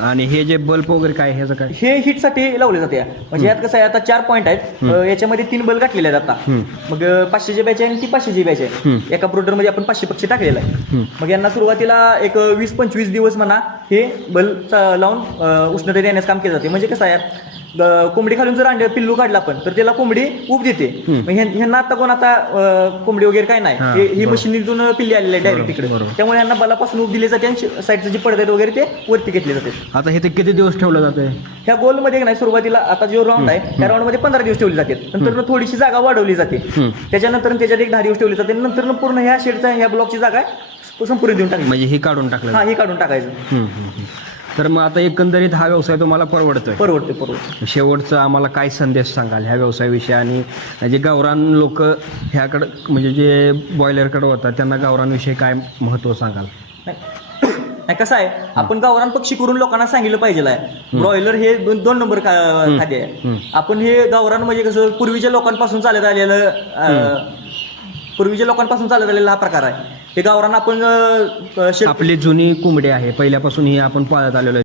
आणि हे जे बल्ब वगैरे काय ह्याचं काय? हे हिटसाठी लावले जाते. म्हणजे यात कसं आहे, आता 4 पॉईंट आहेत. याच्यामध्ये 3 बल्ब घातलेले आहेत आता. मग 500 बॅच आहे आणि ती 500 बॅच आहे. एका ब्रोडरमध्ये आपण 500 पक्षी टाकलेला आहे. मग यांना सुरुवातीला एक 20-25 दिवस म्हणा हे बल्ब लावून उष्णता देण्यास काम केलं जाते. म्हणजे कसं आहे, कोंबडी खालून जर अंडे पिल्लू काढला आपण तर त्याला कोंबडी ऊब देते. ह्यांना आता कोण आता कोंबडी वगैरे काय नाही, ही मशीनीतून पिल्ली आलेली आहे डायरेक्ट इकडे. त्यामुळे यांना बलापासून ऊब दिली जाते आणि साईडचे जे पडदे आहेत वगैरे ते वरती घेतले जाते. आता हे ते किती दिवस ठेवलं जाते? ह्या गोलमध्ये नाही, सुरुवातीला आता जो राऊंड आहे त्या राऊंडमध्ये 15 दिवस ठेवली जाते. नंतर थोडीशी जागा वाढवली जाते. त्याच्यानंतर त्याच्यात एक 10 दिवस ठेवली जाते. नंतर पूर्ण ह्या शेडचा ह्या ब्लॉकची जागा संपूर्ण देऊन टाकली. म्हणजे हे काढून टाकलं? हा, हे काढून टाकायचं. तर मग आता एकंदरीत हा व्यवसाय तुम्हाला परवडतोय? परवडते. शेवटचा आम्हाला काय संदेश सांगाल ह्या व्यवसायाविषयी? आणि जे गावरान लोक ह्याकडं म्हणजे जे बॉयलरकडे होतात त्यांना गावरानविषयी काय महत्त्व सांगाल? नाही, कसं आहे, आपण गावरान पक्षी करून लोकांना सांगितलं पाहिजे आहे. ब्रॉयलर हे 2 नंबर खाद्य आहे. आपण हे गावरान म्हणजे कसं पूर्वीच्या लोकांपासून चालत आलेला हा प्रकार आहे. हे गावरान आपण आपली जुनी कोंबडी आहे, पहिल्यापासून ही आपण पाळत आलेलो आहे.